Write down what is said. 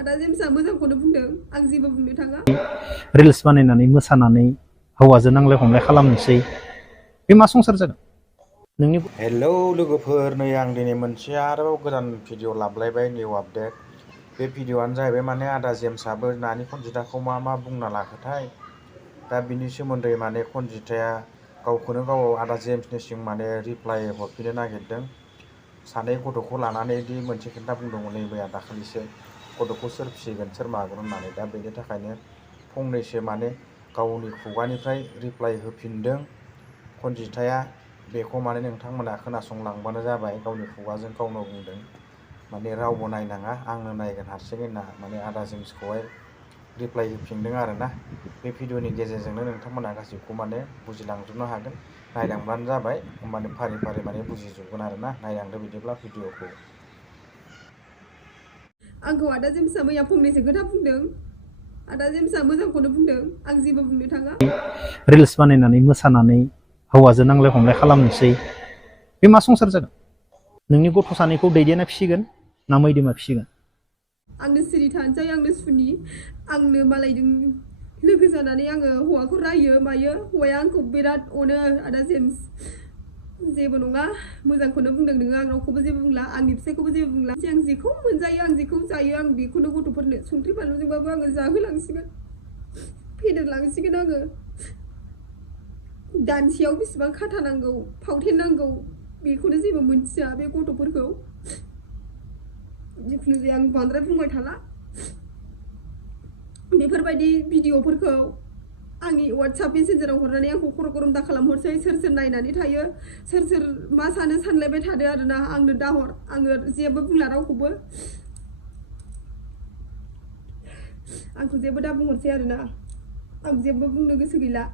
आदा जेम्सआ मोजांखौनो बुंदों आं जेबो बुंनो थाङा रिल्स बानायनानै मोसानानै हौवाजों नांलाय खमलाय खालामनोसै बे मा संसार जागोन नोंनि हेलौ लोगोफोर नै आं दिनै मोनसे आरोबाव गोदान भिडिअ लाबलायबाय निउ आपडेट बे भिडिअआनो जाहैबाय माने आदा जेम्सआबो नानि खनजिथाखौ मा बुंना लाखोथाय दा बिनि सोमोन्दै माने खनजिथाया गावखौनो गाव आदा जेम्सनिसिम माने रिप्लाइ हरफिननो नागिरदों सानै गथ'खौ लानानै दि मोनसे खोथा बुंदोंमोन नै मैया दाखालिसो गथ'खौ सोर फिसिगोन सोर मागोन होननानै दा बेनि थाखायनो फंनैसो माने गावनि खुगानिफ्राय रिप्लाइ होफिनदों खनजिथाया बेखौ माने नोंथांमोना खोनासंलांबानो जाबाय गावनि खुगाजों गावनो बुंदों माने रावबो नायनाङा आंनो नायगोन हारसिङै होनना माने आदा जेम्सखौहाय रिप्लाइ होफिनदों आरोना बे भिडिअनि गेजेरजोंनो नोंथांमोना गासैखौ माने बुजिलांजोबनो हागोन नायलांब्लानो जाबाय होमबानो फारि फारि माने बुजिजोबगोन आरोना नायलांदो बिदिब्ला भिडिअखौ आंखौ आदा जेम्सआ मैया फंनैसो खोथा बुंदों आदा जेम्सआ मोजांखौनो बुंदों आं जेबो बुंनो थाङा रिल्स बानायनानै मोसानानै हौवाजों नांलाय खमलाय खालामनोसै बे मा संसार जागोन नोंनि गथ' सानैखौ दैदेनना फिसिगोन ना मैदोमा फिसिगोन आंनो सिरि थानोसै आंनो सुनि आंनो मालायजों लोगो जानानै आङो हौवाखौ रायो मायो हौवाया आंखौ बिराद अनो आदा जेम्स जेबो नङा मोजांखौनो बुंदों नोङो आं रावखौबो जेबो बुंला आंनि फिसायखौबो जेबो बुंला आं जेखौ मोनजायो आं जेखौ जायो आं बेखौनो गथ'फोरनो संख्रि बानलुजोंबाबो आङो जाहोलांसिगोन फेदेरलांसिगोन आङो दानसेयाव बेसेबां खाथा नांगौ फावथेन नांगौ बेखौनो जेबो मोनथिया बे गथ'फोरखौ जिखुनु जाया आं बांद्राय बुंबाय थाला बेफोरबायदि भिडिअफोरखौ आंनि वाट्सएप मेसेन्जाराव हरनानै आंखौ खर' गरम दा खालामहरसै सोर सोर नायनानै थायो सोर सोर मा सानो सानलायबाय थादो आरोना आंनो दाहर आङो जेबो बुंला रावखौबो आंखौ जेबो दा बुंहरसै आरोना आं जेबो बुंनो गोसो गैला